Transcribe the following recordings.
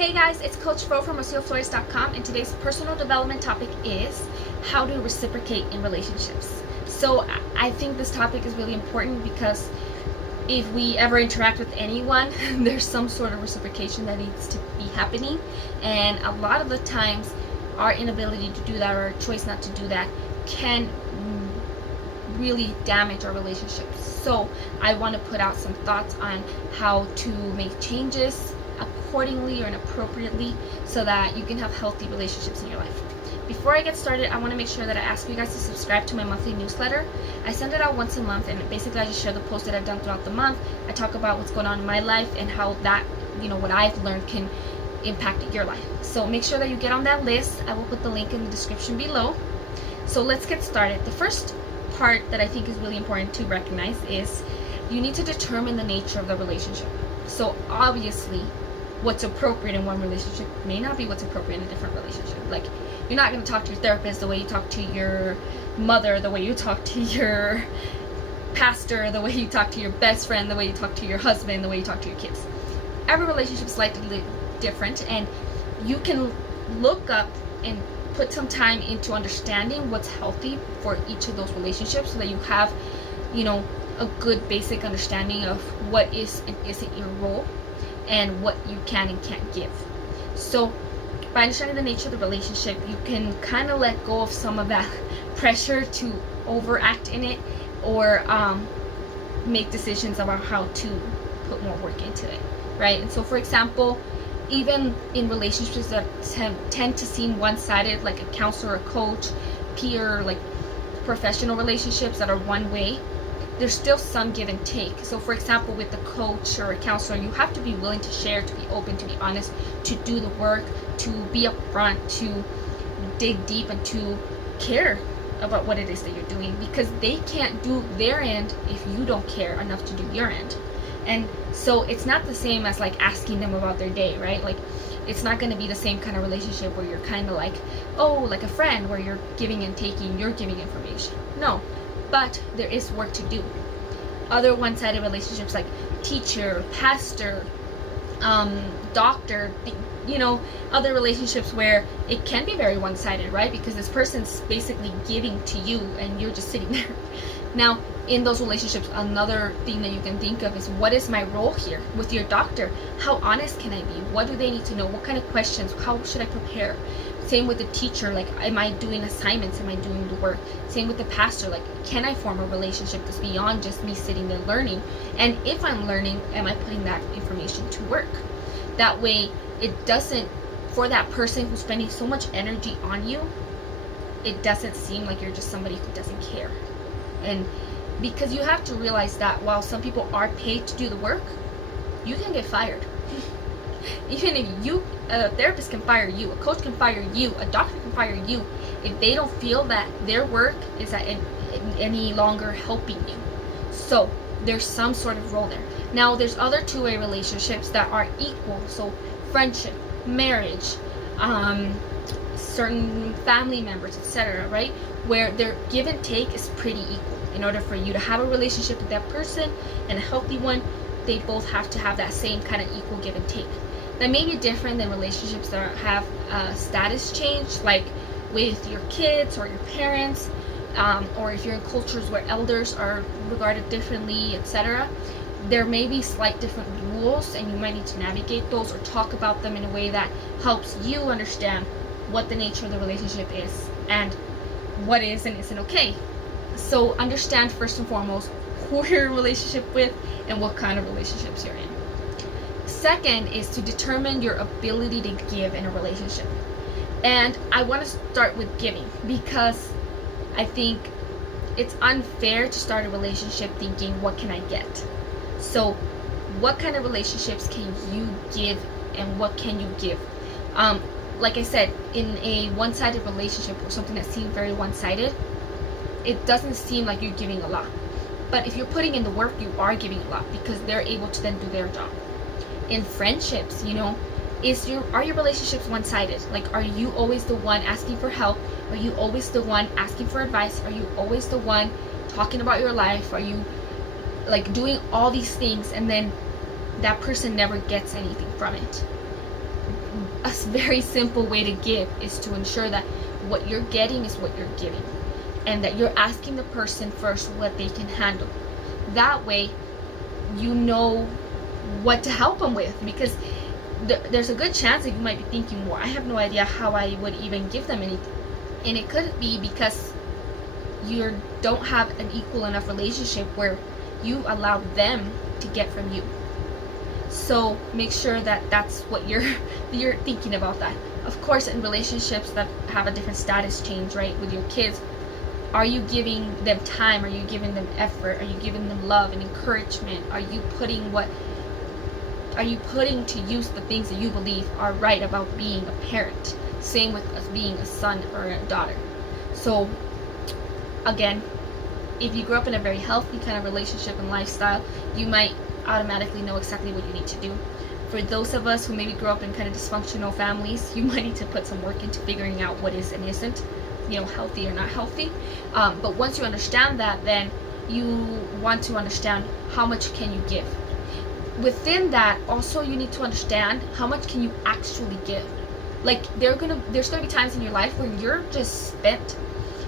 Hey guys, it's Coach Fro from RocioFlores.com, and today's personal development topic is how to reciprocate in relationships. So I think this topic is really important because if we ever interact with anyone, there's some sort of reciprocation that needs to be happening, and a lot of the times our inability to do that or our choice not to do that can really damage our relationships. So I want to put out some thoughts on how to make changes accordingly or inappropriately so that you can have healthy relationships in your life. Before I get started, I want to make sure that I ask you guys to subscribe to my monthly newsletter. I send it out once a month, and basically I just share the posts that I've done throughout the month. I talk about what's going on in my life and how that, what I've learned can impact your life. So make sure that you get on that list. I will put the link in the description below. So let's get started. The first part that I think is really important to recognize is you need to determine the nature of the relationship. So obviously, what's appropriate in one relationship may not be what's appropriate in a different relationship. Like, you're not going to talk to your therapist the way you talk to your mother, the way you talk to your pastor, the way you talk to your best friend, the way you talk to your husband, the way you talk to your kids. Every relationship is slightly different, and you can look up and put some time into understanding what's healthy for each of those relationships so that you have, a good basic understanding of what is and isn't your role and what you can and can't give. So by understanding the nature of the relationship, you can kind of let go of some of that pressure to overact in it or make decisions about how to put more work into it, right? And so, for example, even in relationships that tend to seem one-sided, like a counselor, a coach, peer, like professional relationships that are one way, there's still some give and take. So for example, with the coach or a counselor, you have to be willing to share, to be open, to be honest, to do the work, to be upfront, to dig deep, and to care about what it is that you're doing, because they can't do their end if you don't care enough to do your end. And so it's not the same as like asking them about their day, right? Like, it's not going to be the same kind of relationship where you're kind of like, oh, like a friend where you're giving and taking, you're giving information. No, but there is work to do. Other one-sided relationships like teacher, pastor, doctor, other relationships where it can be very one-sided, right? Because this person's basically giving to you and you're just sitting there. Now, in those relationships, another thing that you can think of is, what is my role here? With your doctor, how honest can I be? What do they need to know? What kind of questions? How should I prepare? Same with the teacher, like, am I doing assignments? Am I doing the work? Same with the pastor, like, can I form a relationship that's beyond just me sitting there learning? And if I'm learning, am I putting that information to work? That way, it doesn't, for that person who's spending so much energy on you, it doesn't seem like you're just somebody who doesn't care. And because you have to realize that while some people are paid to do the work, you can get fired. Even if a therapist can fire you, a coach can fire you, a doctor can fire you, if they don't feel that their work is any longer helping you. So there's some sort of role there. Now, there's other two-way relationships that are equal. So friendship, marriage, certain family members, etc., right? Where their give and take is pretty equal. In order for you to have a relationship with that person, and a healthy one, they both have to have that same kind of equal give and take. That may be different than relationships that have status change, like with your kids or your parents, or if you're in cultures where elders are regarded differently, etc. There may be slight different rules, and you might need to navigate those or talk about them in a way that helps you understand what the nature of the relationship is and what is and isn't okay. So understand first and foremost who you're in a relationship with and what kind of relationships you're in. Second is to determine your ability to give in a relationship. And I want to start with giving, because I think it's unfair to start a relationship thinking, what can I get? So what kind of relationships can you give and what can you give? Like I said, in a one-sided relationship or something that seems very one-sided, it doesn't seem like you're giving a lot. But if you're putting in the work, you are giving a lot, because they're able to then do their job. In friendships, are your relationships one-sided? Like, are you always the one asking for help? Are you always the one asking for advice? Are you always the one talking about your life? Are you like doing all these things and then that person never gets anything from it? a very simple way to give is to ensure that what you're getting is what you're giving, and that you're asking the person first what they can handle. That way you know what to help them with, because there's a good chance that you might be thinking, well, I have no idea how I would even give them anything. And it could be because you don't have an equal enough relationship where you allow them to get from you. So make sure that that's what you're thinking about that. Of course, in relationships that have a different status change, right, with your kids, are you giving them time? Are you giving them effort? Are you giving them love and encouragement? Are you putting to use the things that you believe are right about being a parent? Same with us being a son or a daughter. So again, if you grew up in a very healthy kind of relationship and lifestyle, you might automatically know exactly what you need to do. For those of us who maybe grew up in kind of dysfunctional families, you might need to put some work into figuring out what is and isn't, healthy or not healthy. But once you understand that, then you want to understand how much can you give. Within that, also you need to understand how much can you actually give. Like there's gonna be times in your life where you're just spent,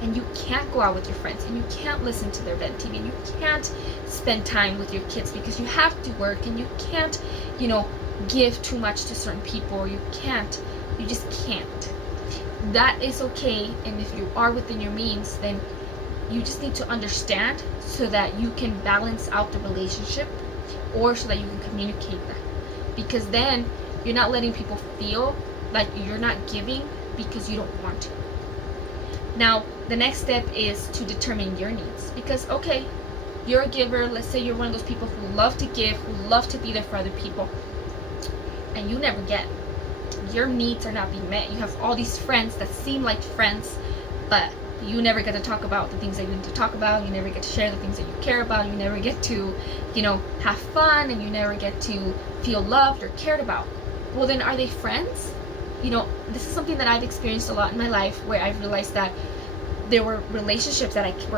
and you can't go out with your friends, and you can't listen to their venting, and you can't spend time with your kids because you have to work, and you can't, give too much to certain people, or you just can't. That is okay, and if you are within your means, then you just need to understand so that you can balance out the relationship, or so that you can communicate that. Because then you're not letting people feel like you're not giving because you don't want to. Now, the next step is to determine your needs. Because, okay, you're a giver. Let's say you're one of those people who love to give, who love to be there for other people, and you never get. Your needs are not being met. You have all these friends that seem like friends, but you never get to talk about the things that you need to talk about. You never get to share the things that you care about. You never get to, have fun, and you never get to feel loved or cared about. Well, then are they friends? This is something that I've experienced a lot in my life, where I've realized that there were relationships that I kept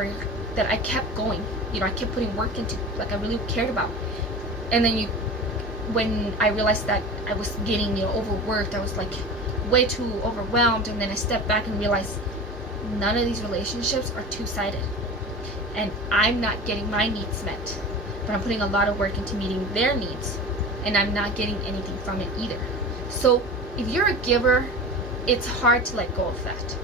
going. I kept putting work into, like I really cared about. And then when I realized that I was getting, overworked, I was like way too overwhelmed, and then I stepped back and realized none of these relationships are two-sided. And I'm not getting my needs met, but I'm putting a lot of work into meeting their needs, and I'm not getting anything from it either. So if you're a giver, it's hard to let go of that.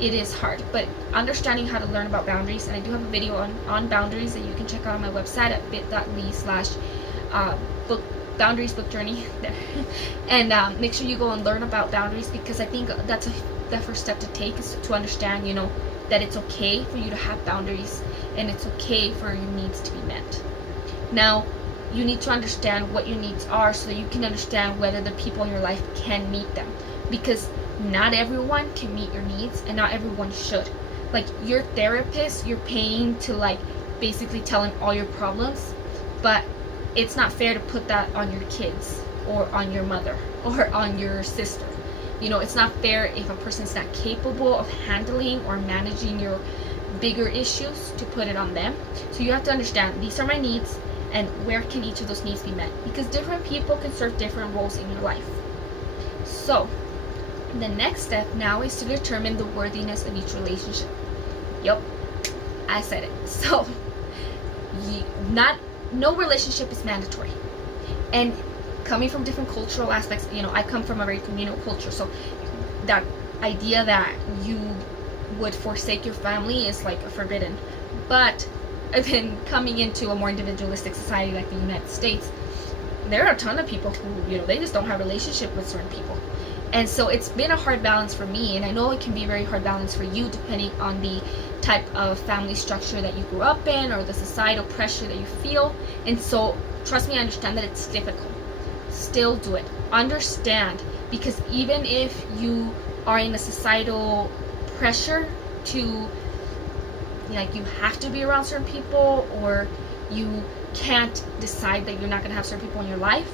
It is hard, but understanding how to learn about boundaries, and I do have a video on boundaries that you can check out on my website at bit.ly/boundaries book journey there. And make sure you go and learn about boundaries, because I think that's the first step to take, is to understand, that it's okay for you to have boundaries, and it's okay for your needs to be met. Now, you need to understand what your needs are so that you can understand whether the people in your life can meet them. Because not everyone can meet your needs, and not everyone should. Like your therapist, you're paying to basically tell him all your problems, but it's not fair to put that on your kids, or on your mother, or on your sister. It's not fair if a person's not capable of handling or managing your bigger issues to put it on them. So you have to understand, these are my needs, and where can each of those needs be met? Because different people can serve different roles in your life. So the next step now is to determine the worthiness of each relationship. Yep, I said it. So no relationship is mandatory. And coming from different cultural aspects, I come from a very communal culture, so that idea that you would forsake your family is forbidden. But then coming into a more individualistic society like the United States, there are a ton of people who, they just don't have a relationship with certain people. And so it's been a hard balance for me, and I know it can be a very hard balance for you depending on the type of family structure that you grew up in, or the societal pressure that you feel. And so trust me, I understand that it's difficult. Still do it. Understand, because even if you are in a societal pressure to you have to be around certain people, or you can't decide that you're not going to have certain people in your life,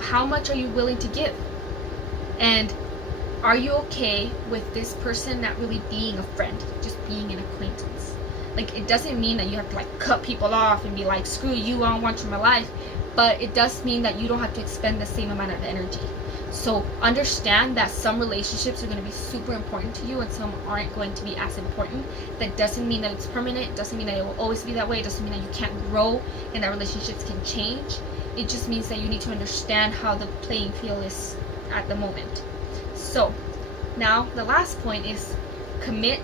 how much are you willing to give? And are you okay with this person not really being a friend, just being an acquaintance? It doesn't mean that you have to cut people off and be like, screw you, I don't want you in my life. But it does mean that you don't have to expend the same amount of energy. So understand that some relationships are going to be super important to you and some aren't going to be as important. That doesn't mean that it's permanent. It doesn't mean that it will always be that way. It doesn't mean that you can't grow and that relationships can change. It just means that you need to understand how the playing field is at the moment. So now the last point is commit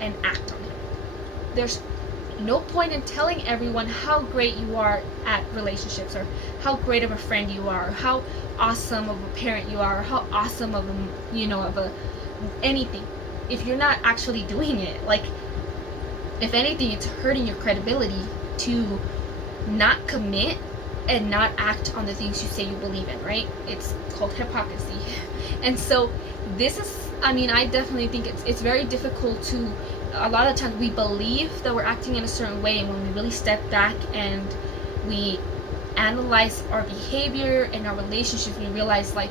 and act on it. There's no point in telling everyone how great you are at relationships, or how great of a friend you are, or how awesome of a parent you are, or how awesome of a anything, if you're not actually doing it. Like, if anything, it's hurting your credibility to not commit and not act on the things you say you believe in, right? It's called hypocrisy. And so this is, I definitely think it's very difficult to, a lot of times we believe that we're acting in a certain way, and when we really step back and we analyze our behavior and our relationships, we realize, like,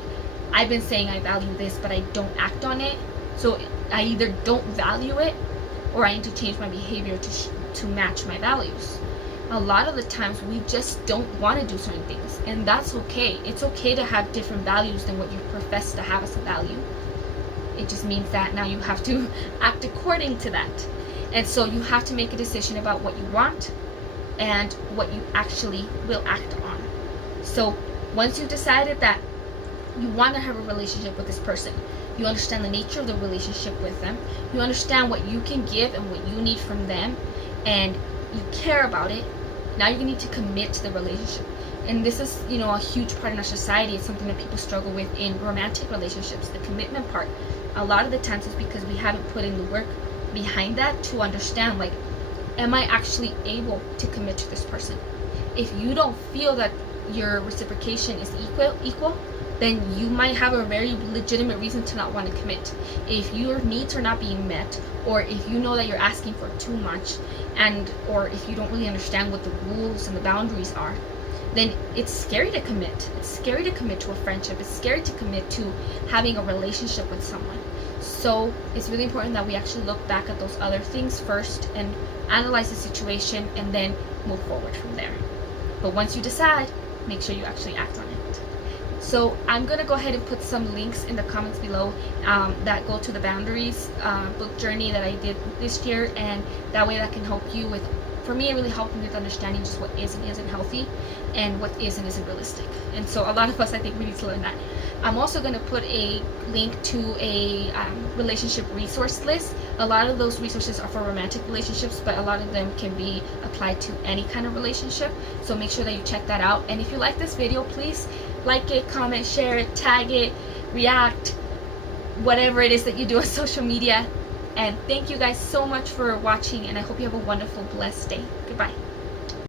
I've been saying I value this, but I don't act on it. So I either don't value it, or I need to change my behavior to match my values. A lot of the times we just don't want to do certain things, and that's okay. It's okay to have different values than what you profess to have as a value. It just means that now you have to act according to that. And so you have to make a decision about what you want and what you actually will act on. So once you've decided that you want to have a relationship with this person, you understand the nature of the relationship with them, you understand what you can give and what you need from them, and you care about it, now you need to commit to the relationship. And this is, a huge part in our society. It's something that people struggle with in romantic relationships, the commitment part. A lot of the times it's because we haven't put in the work behind that to understand, like, am I actually able to commit to this person? If you don't feel that your reciprocation is equal, then you might have a very legitimate reason to not want to commit. If your needs are not being met, or if you know that you're asking for too much, or if you don't really understand what the rules and the boundaries are, then it's scary to commit. It's scary to commit to a friendship. It's scary to commit to having a relationship with someone. So it's really important that we actually look back at those other things first and analyze the situation, and then move forward from there. But once you decide, make sure you actually act on it. So I'm going to go ahead and put some links in the comments below that go to the Boundaries book journey that I did this year, and that way that can help you with, for me, it really helped me with understanding just what is and isn't healthy, and what is and isn't realistic. And so a lot of us, I think, we need to learn that. I'm also going to put a link to a relationship resource list. A lot of those resources are for romantic relationships, but a lot of them can be applied to any kind of relationship. So make sure that you check that out. And if you like this video, please like it, comment, share it, tag it, react, whatever it is that you do on social media. And thank you guys so much for watching, and I hope you have a wonderful, blessed day. Goodbye.